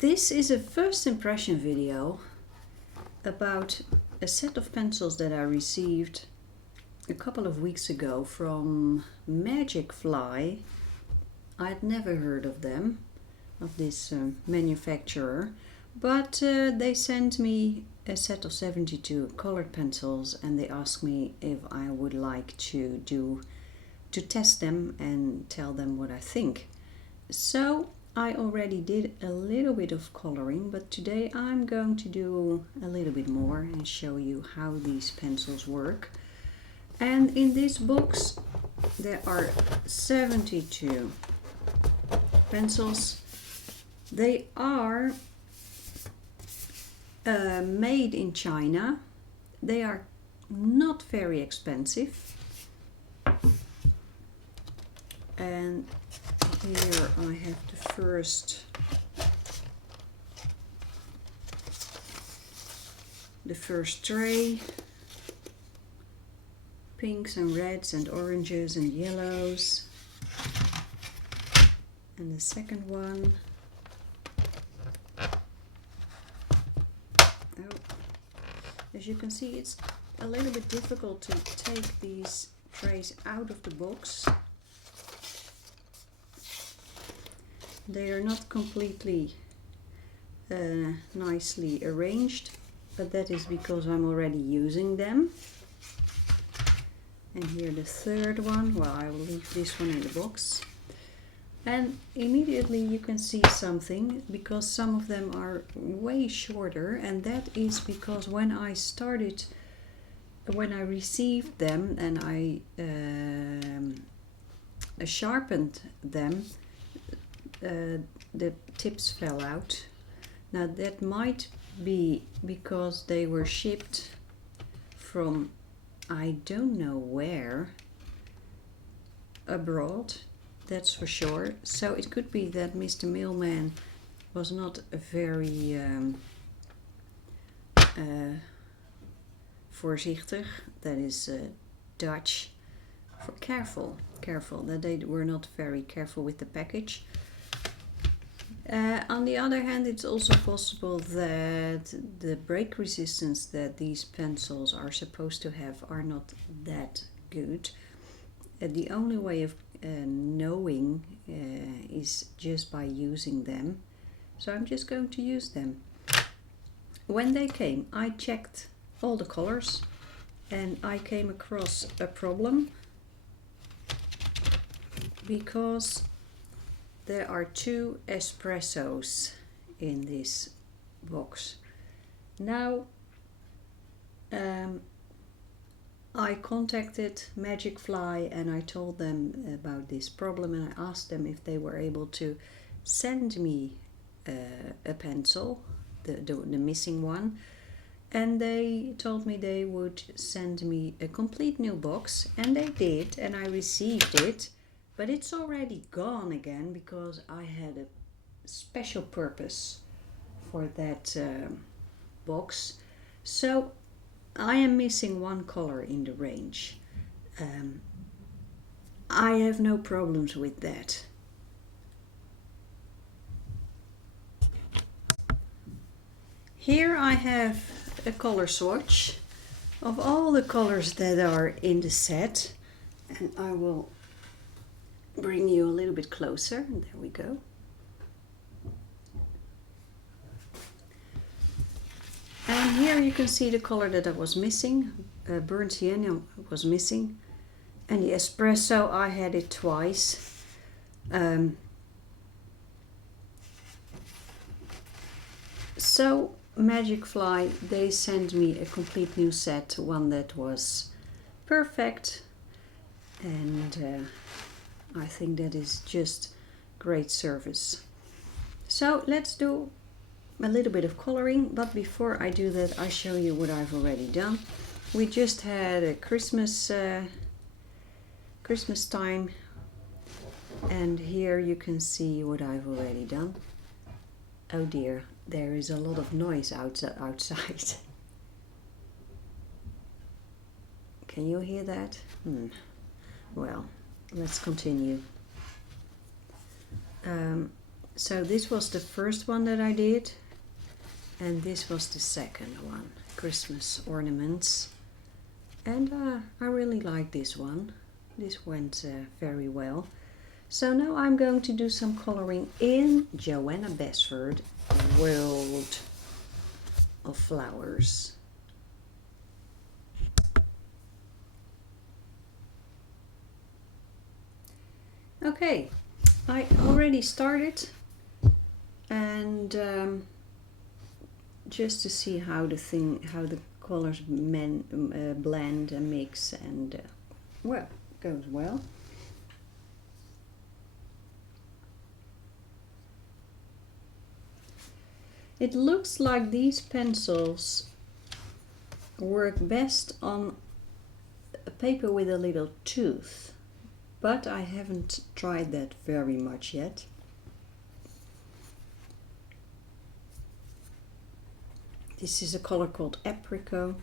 This is a first impression video about a set of pencils that I received a couple of weeks ago from Magicfly. I'd never heard of them, of this manufacturer, but they sent me a set of 72 colored pencils and they asked me if I would like to test them and tell them what I think. So I already did a little bit of coloring, but today I'm going to do a little bit more and show you how these pencils work. And in this box there are 72 pencils. They are made in China. They are not very expensive. And here I have the first tray, pinks and reds and oranges and yellows, and the second one. As you can see, it's a little bit difficult to take these trays out of the box. They are not completely nicely arranged, but that is because I'm already using them. And here the third one. Well, I will leave this one in the box. And immediately you can see something, because some of them are way shorter, and that is because when I received them and I sharpened them, the tips fell out. Now that might be because they were shipped from I don't know where, abroad, that's for sure. So it could be that Mr. Mailman was not very voorzichtig, that is Dutch, for careful, that they were not very careful with the package. On the other hand, it's also possible that the break resistance that these pencils are supposed to have are not that good. The only way of knowing is just by using them. So I'm just going to use them. When they came, I checked all the colors and I came across a problem, because there are 2 espressos in this box. Now I contacted Magicfly and I told them about this problem, and I asked them if they were able to send me a pencil, the missing one, and they told me they would send me a complete new box, and they did, and I received it. But it's already gone again, because I had a special purpose for that box. So I am missing one color in the range. I have no problems with that. Here I have a color swatch of all the colors that are in the set, and I will bring you a little bit closer. There we go. And here you can see the color that I was missing. Burnt sienna was missing, and the espresso, I had it twice. So Magicfly, they sent me a complete new set, one that was perfect, and I think that is just great service. So let's do a little bit of coloring, but before I do that, I show you what I've already done. We just had a Christmas time, and here you can see what I've already done. Oh dear, there is a lot of noise outside. Can you hear that? Well, let's continue. So this was the first one that I did, and this was the second one, Christmas ornaments. And I really like this one. This went very well. So now I'm going to do some coloring in Johanna Basford World of Flowers. Okay, I already started, and just to see how the colors blend and mix, and well, goes well. It looks like these pencils work best on a paper with a little tooth, but I haven't tried that very much yet. This is a color called Aprico.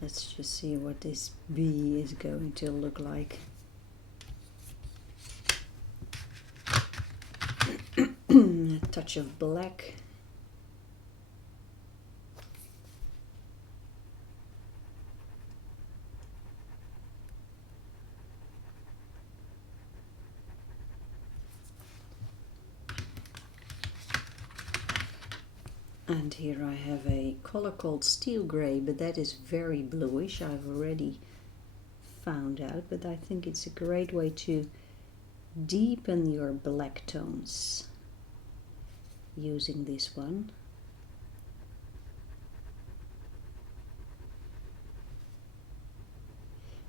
Let's just see what this bee is going to look like. A touch of black. And here I have a color called steel gray, but that is very bluish. I've already found out, but I think it's a great way to deepen your black tones using this one.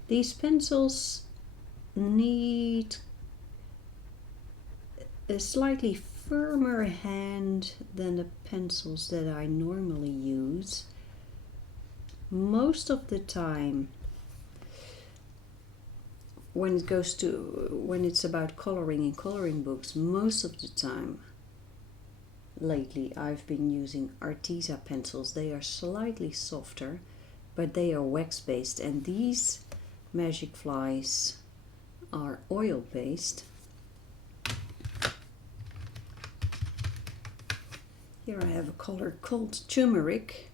These pencils need a slightly firmer hand than the pencils that I normally use. Most of the time, when it's about coloring in coloring books, most of the time lately I've been using Arteza pencils. They are slightly softer, but they are wax based, and these Magicflies are oil based. Here I have a color called Turmeric.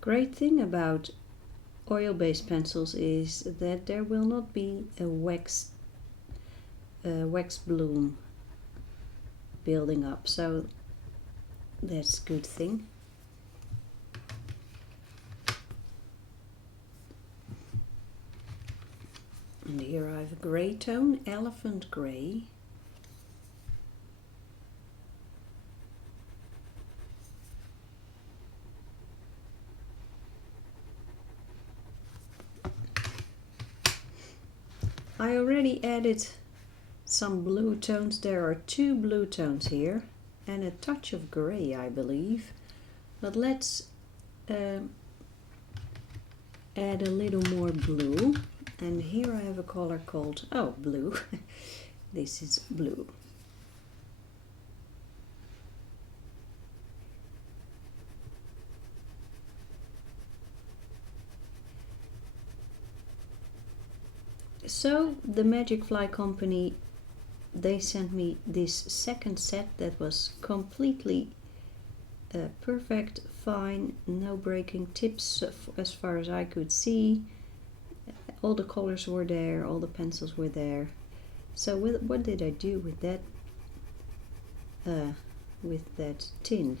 Great thing about oil-based pencils is that there will not be a wax bloom building up, so that's a good thing. And here I have a gray tone, elephant gray. I already added some blue tones. There are 2 blue tones here and a touch of gray, I believe. But let's add a little more blue. And here I have a color called, oh, blue. This is blue. So the Magicfly company, they sent me this second set that was completely perfect, fine, no breaking tips as far as I could see. All the colors were there, all the pencils were there. So what did I do with that tin?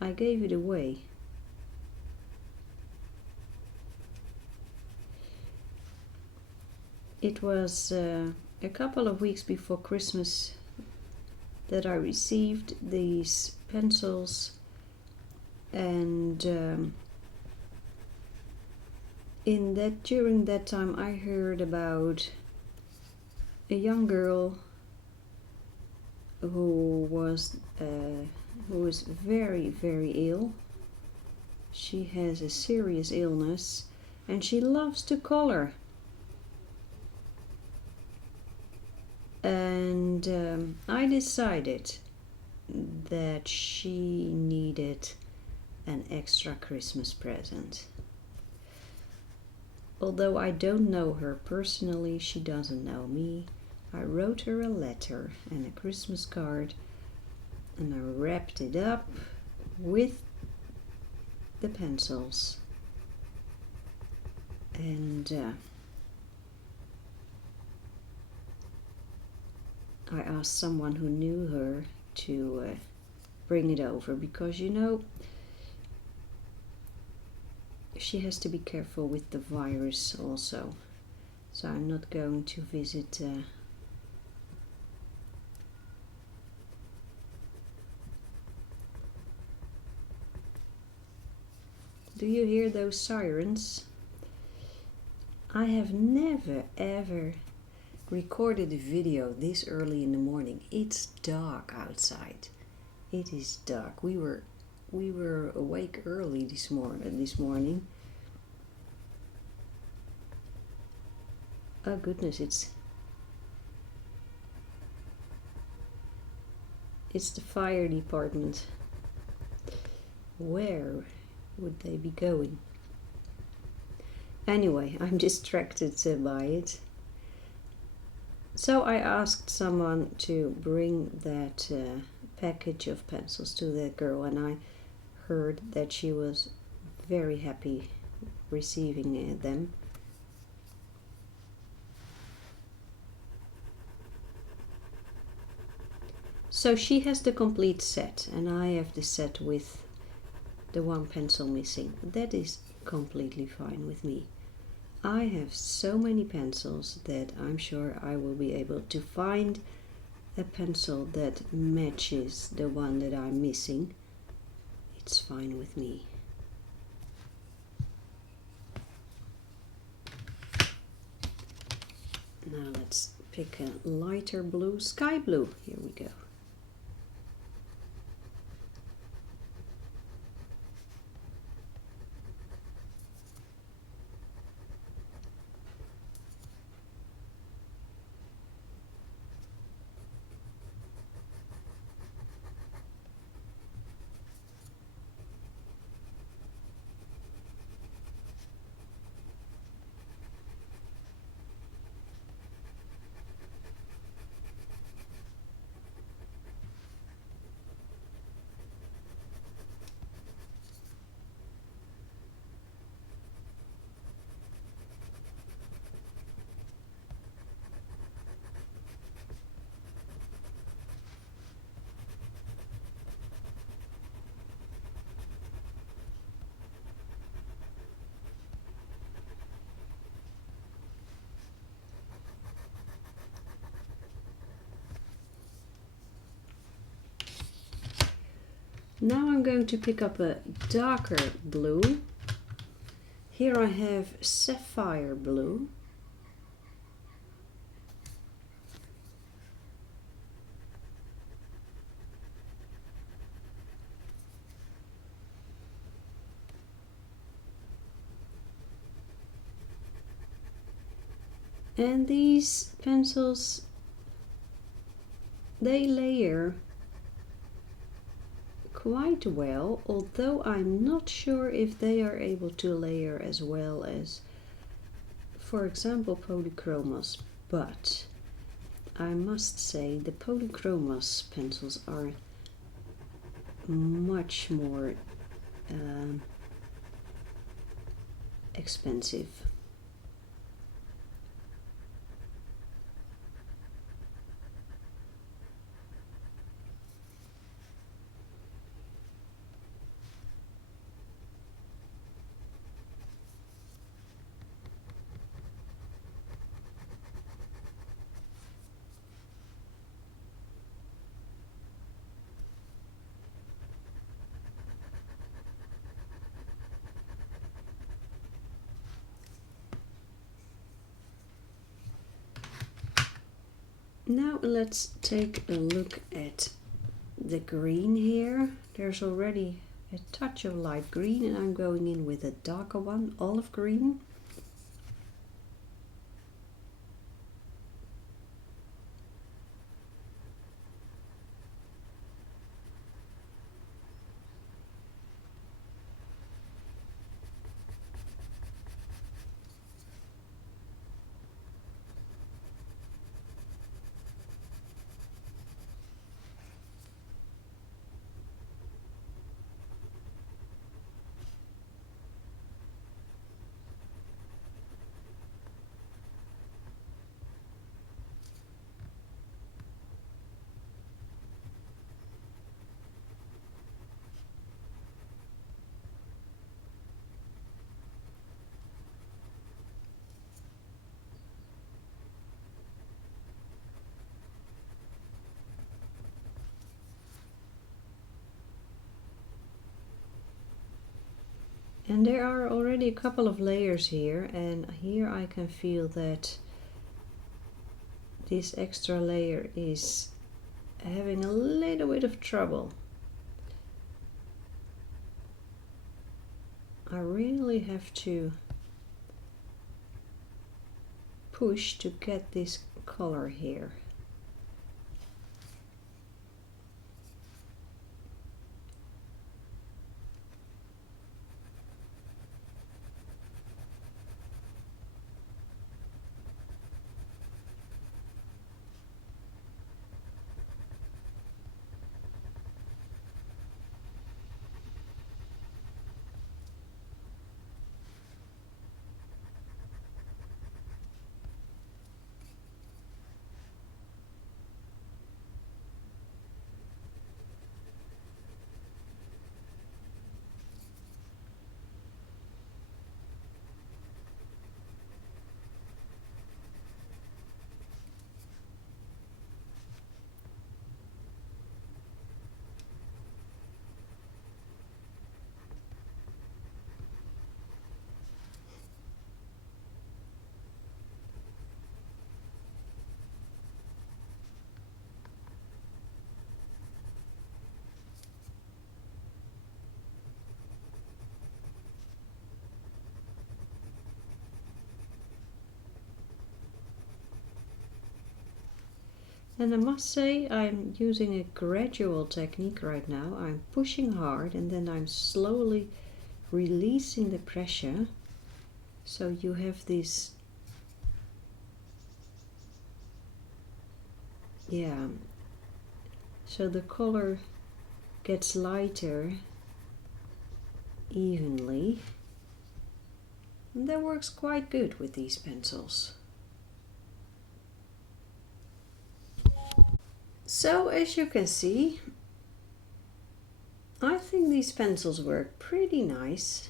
I gave it away. It was a couple of weeks before Christmas that I received these pencils, and during that time I heard about a young girl who was very, very ill. She has a serious illness and she loves to color. And I decided that she needed an extra Christmas present. Although I don't know her personally, she doesn't know me. I wrote her a letter and a Christmas card, and I wrapped it up with the pencils. And I asked someone who knew her to bring it over, because you know, she has to be careful with the virus also. So I'm not going to visit Do you hear those sirens? I have never ever recorded a video this early in the morning. It's dark outside. It is dark. We were awake early this morning. Oh goodness, it's the fire department. Where would they be going? Anyway, I'm distracted by it. So I asked someone to bring that package of pencils to that girl, and I heard that she was very happy receiving them. So she has the complete set, and I have the set with the one pencil missing. That is completely fine with me. I have so many pencils that I'm sure I will be able to find a pencil that matches the one that I'm missing. It's fine with me. Now let's pick a lighter blue, sky blue. Here we go. Now I'm going to pick up a darker blue. Here I have Sapphire Blue. And these pencils, they layer quite well, although I'm not sure if they are able to layer as well as, for example, polychromos, but I must say the polychromos pencils are much more expensive. Now let's take a look at the green here. There's already a touch of light green, and I'm going in with a darker one, olive green. And there are already a couple of layers here, and here I can feel that this extra layer is having a little bit of trouble. I really have to push to get this color here. And I must say, I'm using a gradual technique right now. I'm pushing hard and then I'm slowly releasing the pressure. So you have this, yeah, so the color gets lighter evenly. And that works quite good with these pencils. So as you can see, I think these pencils work pretty nice.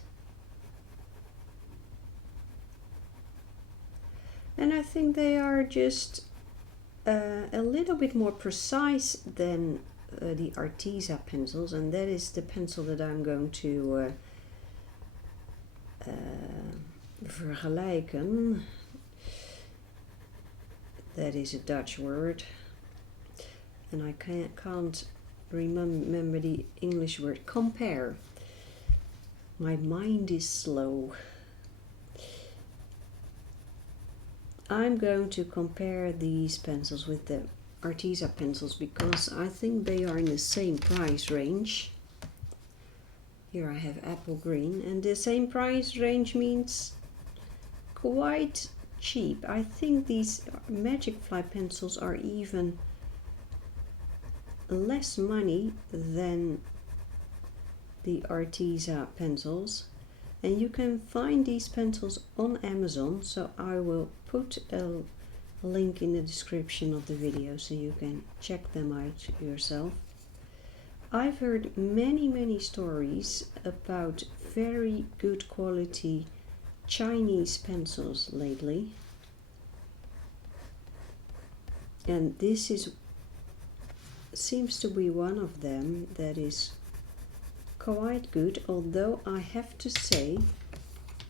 And I think they are just a little bit more precise than the Arteza pencils, and that is the pencil that I'm going to vergelijken. That is a Dutch word. And I can't remember the English word. Compare. My mind is slow. I'm going to compare these pencils with the Arteza pencils because I think they are in the same price range. Here I have apple green, and the same price range means quite cheap. I think these Magicfly pencils are even less money than the Arteza pencils, and you can find these pencils on Amazon, so I will put a link in the description of the video so you can check them out yourself. I've heard many stories about very good quality Chinese pencils lately, and this seems to be one of them that is quite good, although I have to say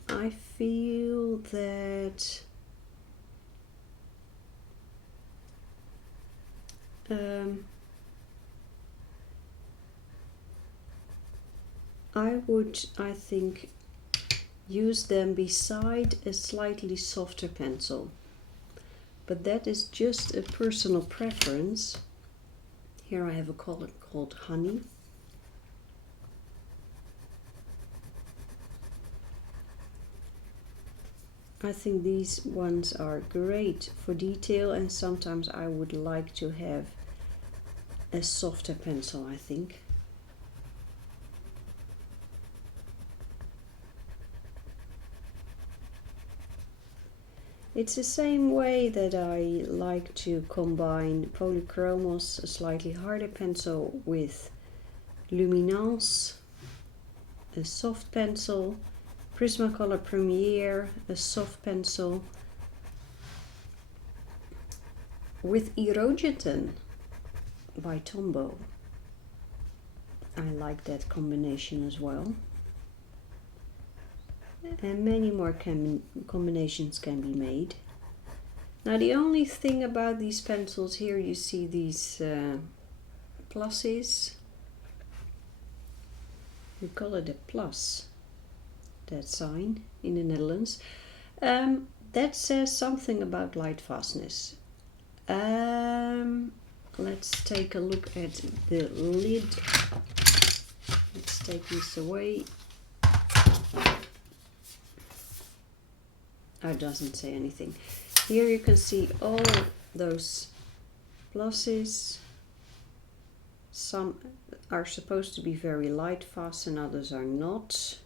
I feel that I would, I think, use them beside a slightly softer pencil, but that is just a personal preference. Here I have a color called Honey. I think these ones are great for detail, and sometimes I would like to have a softer pencil, I think. It's the same way that I like to combine Polychromos, a slightly harder pencil, with Luminance, a soft pencil, Prismacolor Premiere, a soft pencil, with Erogeton by Tombow. I like that combination as well. and many more combinations can be made. Now the only thing about these pencils, here you see these pluses. We call it a plus, that sign in the Netherlands. That says something about light fastness. Let's take a look at the lid. Let's take this away. Oh, it doesn't say anything. Here you can see all those pluses. Some are supposed to be very light fast and others are not.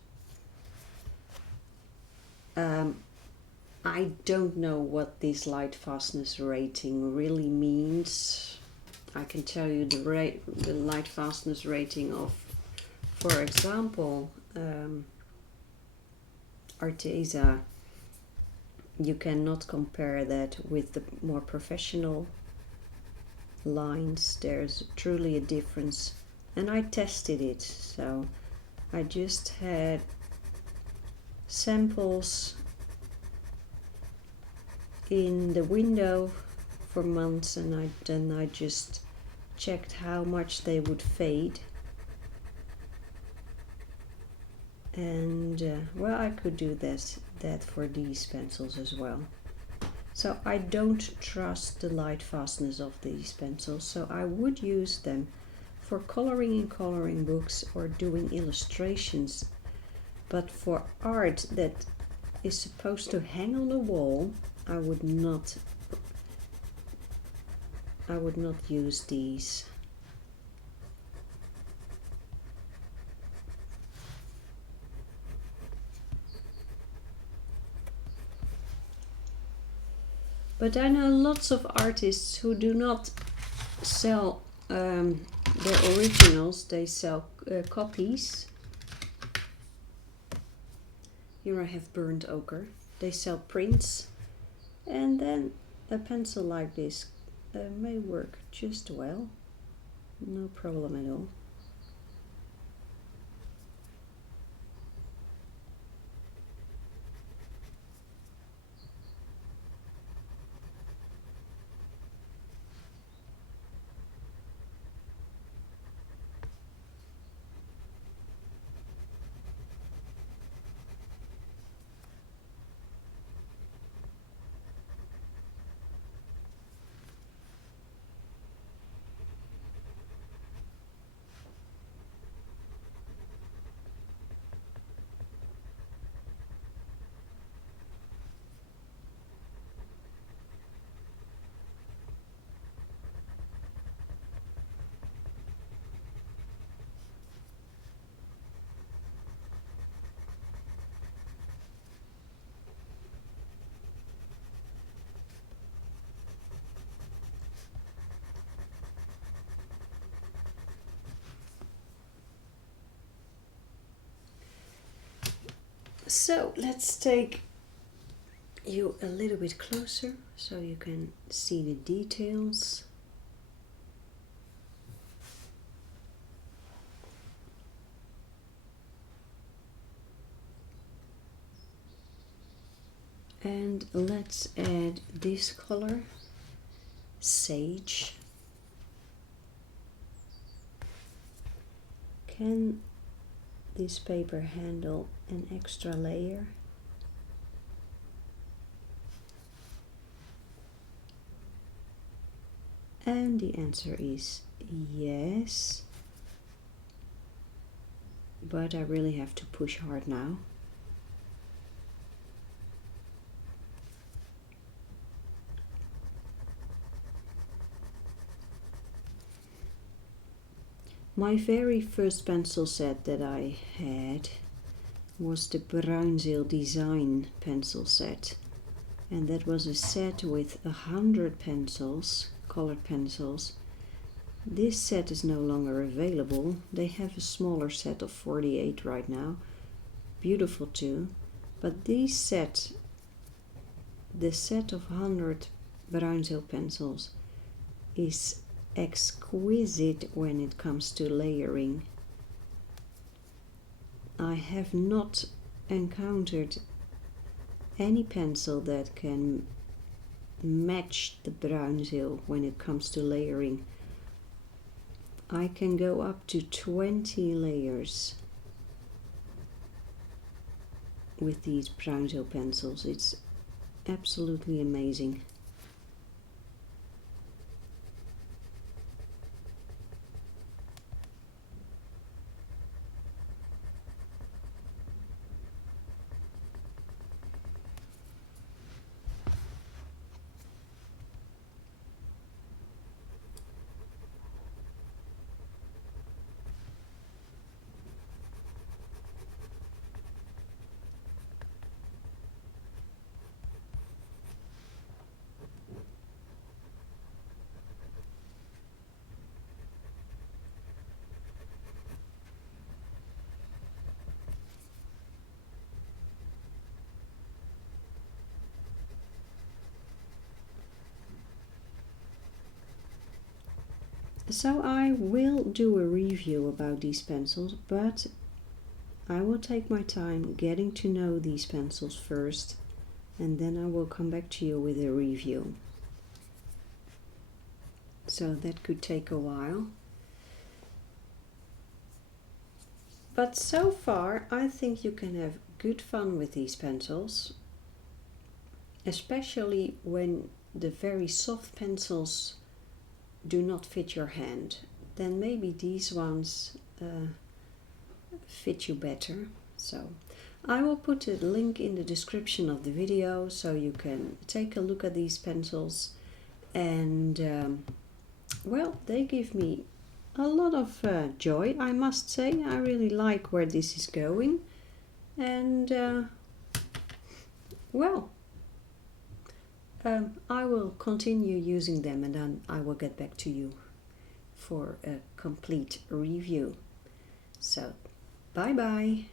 I don't know what this light fastness rating really means. I can tell you the light fastness rating of, for example, Arteza. You cannot compare that with the more professional lines. There's truly a difference, and I tested it, so I just had samples in the window for months, and then I just checked how much they would fade, and well, I could do that for these pencils as well. So I don't trust the light fastness of these pencils, so I would use them for coloring in coloring books or doing illustrations, but for art that is supposed to hang on the wall, I would not use these. But I know lots of artists who do not sell their originals, they sell copies. Here I have burnt ochre. They sell prints, and then a pencil like this may work just well, no problem at all. So let's take you a little bit closer so you can see the details. And let's add this color, Sage. Can this paper handle an extra layer? And the answer is yes. But I really have to push hard now. My very first pencil set that I had was the Bruinzeel Design pencil set, and that was a set with 100 pencils, colored pencils. This set is no longer available. They have a smaller set of 48 right now, beautiful too, but this set, the set of 100 Bruinzeel pencils, is exquisite when it comes to layering. I have not encountered any pencil that can match the Bruinzeel when it comes to layering. I can go up to 20 layers with these Bruinzeel pencils. It's absolutely amazing. So I will do a review about these pencils, but I will take my time getting to know these pencils first, and then I will come back to you with a review. So that could take a while. But so far I think you can have good fun with these pencils, especially when the very soft pencils do not fit your hand. Then maybe these ones fit you better. So I will put a link in the description of the video so you can take a look at these pencils, and well, they give me a lot of joy, I must say. I really like where this is going, and well, I will continue using them, and then I will get back to you for a complete review. So bye bye.